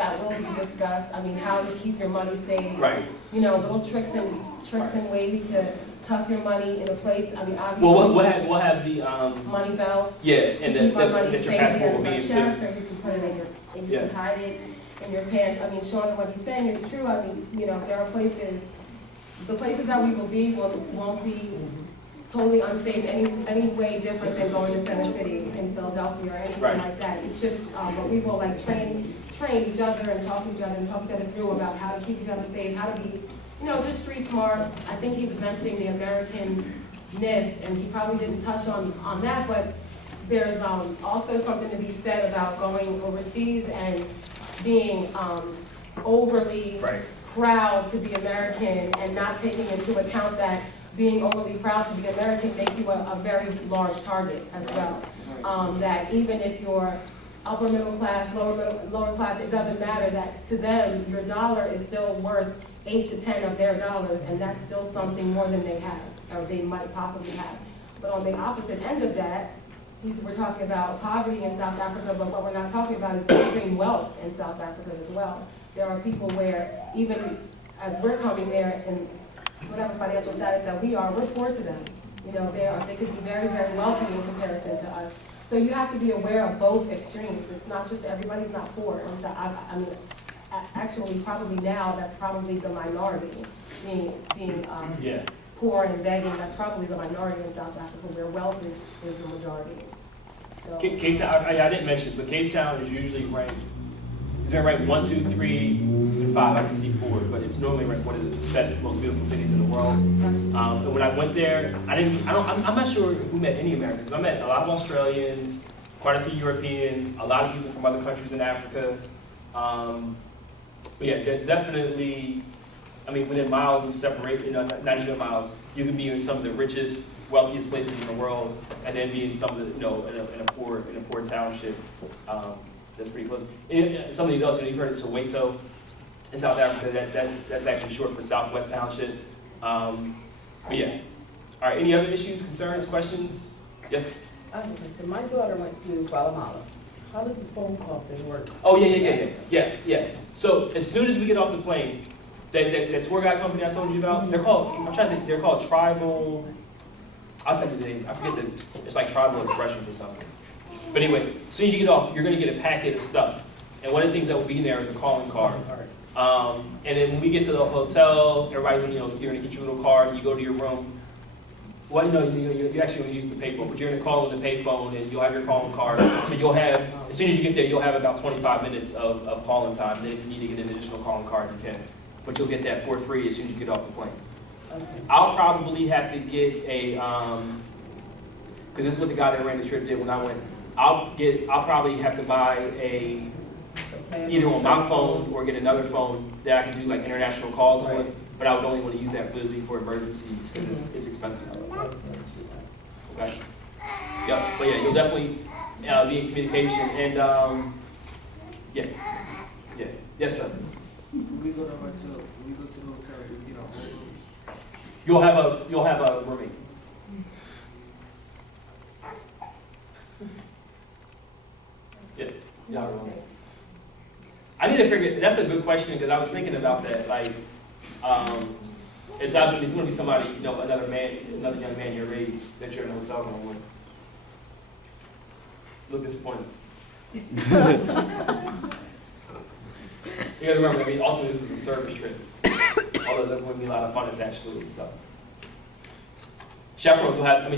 that will be discussed. I mean, how to keep your money safe. Right. You know, little tricks and ways to tuck your money in a place. I mean, obviously. Well, we'll have the money belts. yeah, and keep our money that your safe passport will against be my in chest, too. or you can put it in your, and you Yeah. can hide it in your pants. I mean, Sean, what he's saying is true. I mean, you know, there are places, the places that we will be won't be totally unsafe any way different than going to Center City in Philadelphia or anything Right. like that. It's just, but we will like train each other and talk to each other through about how to keep each other safe, how to be, you know, just street smart. I think he was mentioning the American-ness, and he probably didn't touch on that, but there's also something to be said about going overseas and being overly Right. proud to be American and not taking into account that being overly proud to be American makes you a very large target as well. That even if you're upper middle class, lower class, it doesn't matter, that to them, your dollar is still worth 8 to 10 of their dollars, and that's still something more than they have, or they might possibly have. But on the opposite end of that, we're talking about poverty in South Africa, but what we're not talking about is extreme wealth in South Africa as well. There are people where, even as we're coming there in whatever financial status that we are, we're poor to them. You know, they could be very, very wealthy in comparison to us. So you have to be aware of both extremes. It's not just everybody's not poor. And so I mean, actually, probably now that's probably the minority being Yeah. poor and begging. That's probably the minority in South Africa, where wealth is the majority. So, Cape Town, I didn't mention, but Cape Town is usually ranked. Is there ranked 1, 2, 3, and 5? I can see 4, but it's normally ranked one of the best, most beautiful cities in the world. And when I went there, I'm not sure if we met any Americans, but I met a lot of Australians, quite a few Europeans, a lot of people from other countries in Africa. But yeah, there's definitely, I mean, within miles of separate, you know, not even miles, you can be in some of the richest, wealthiest places in the world, and then be in some of the, you know, in a poor township. That's pretty close. And something else, you've heard of Soweto in South Africa. That's actually short for Southwest Township. But yeah. All right. Any other issues, concerns, questions? Yes. My daughter went to Guatemala. How does the phone call thing work? Oh yeah. So as soon as we get off the plane, that tour guide company I told you about, they're called. I'm trying to think. They're called Tribal. I'll send you the name. I forget it's like Tribal Expressions or something. But anyway, as soon as you get off, you're going to get a packet of stuff. And one of the things that will be in there is a calling card. And then when we get to the hotel, everybody's, you know, you're going to get your little card, you go to your room. Well, you know, you're actually going to use the payphone, but you're going to call on the payphone and you'll have your calling card. So you'll have, as soon as you get there, you'll have about 25 minutes of calling time. Then if you need to get an additional calling card, you can. But you'll get that for free as soon as you get off the plane. Okay. I'll probably have to get a, because this is what the guy that ran the trip did when I went. I'll probably have to buy either on my phone or get another phone that I can do like international calls on, but I would only want to use that really for emergencies because it's expensive. Okay. Yep. But yeah, you'll definitely be in communication and yeah. Yes, sir. When we go to the hotel, you know. You'll have a roommate. Yeah. I need to figure. That's a good question because I was thinking about that. Like, it's going to be somebody, you know, another young man your age that you're in a hotel room with. Look disappointed. You gotta remember, I mean, ultimately this is a service trip. Although there wouldn't be a lot of fun attached to it. So, chaperones will have to be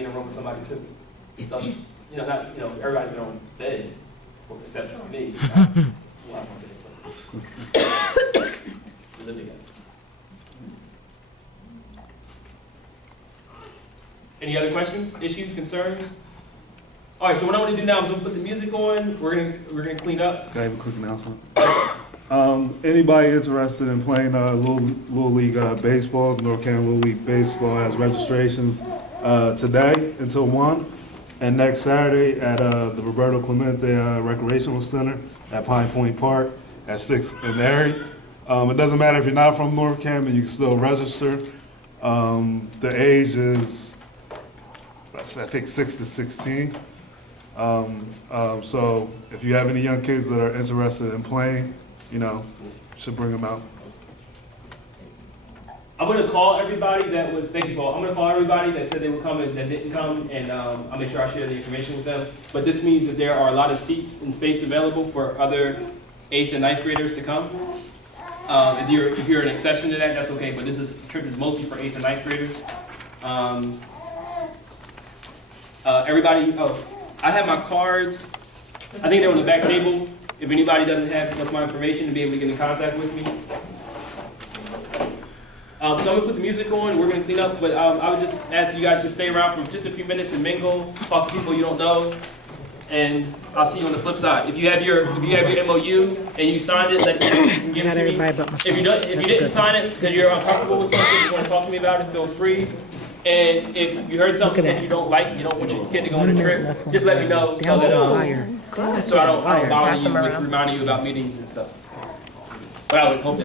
in a room with somebody too. You know, not, you know, everybody's their own bed, except for me. We'll have one bed. We live together. Any other questions, issues, concerns? All right, so what I'm going to do now is I'm going to put the music on. We're gonna clean up. Can I have a quick announcement? Anybody interested in playing Little League baseball, North Carolina Little League baseball has registrations today until 1, and next Saturday at the Roberto Clemente Recreational Center at Pine Point Park at 6 in the area. It doesn't matter if you're not from North Carolina, you can still register. The age is, I think, 6 to 16. So if you have any young kids that are interested in playing, you know, should bring them out. I'm gonna call everybody that was, thank you, Paul. I'm gonna call everybody that said they would come and that didn't come, and I'll make sure I share the information with them. But this means that there are a lot of seats and space available for other 8th and 9th graders to come. If you're an exception to that, that's okay, but this trip is mostly for 8th and 9th graders. Everybody, I have my cards. I think they're on the back table. If anybody doesn't have my information to be able to get in contact with me. So I'm gonna put the music on, we're gonna clean up, but I would just ask you guys to stay around for just a few minutes and mingle, talk to people you don't know, and I'll see you on the flip side. If you have your MOU and you signed it, you can give it to me. If you didn't sign it because you're uncomfortable with something, you wanna talk to me about it, feel free. And if you heard something that you don't like, you don't want your kid to go on a trip, just let me know so that so I don't bother you with reminding you about meetings and stuff. But I would hope that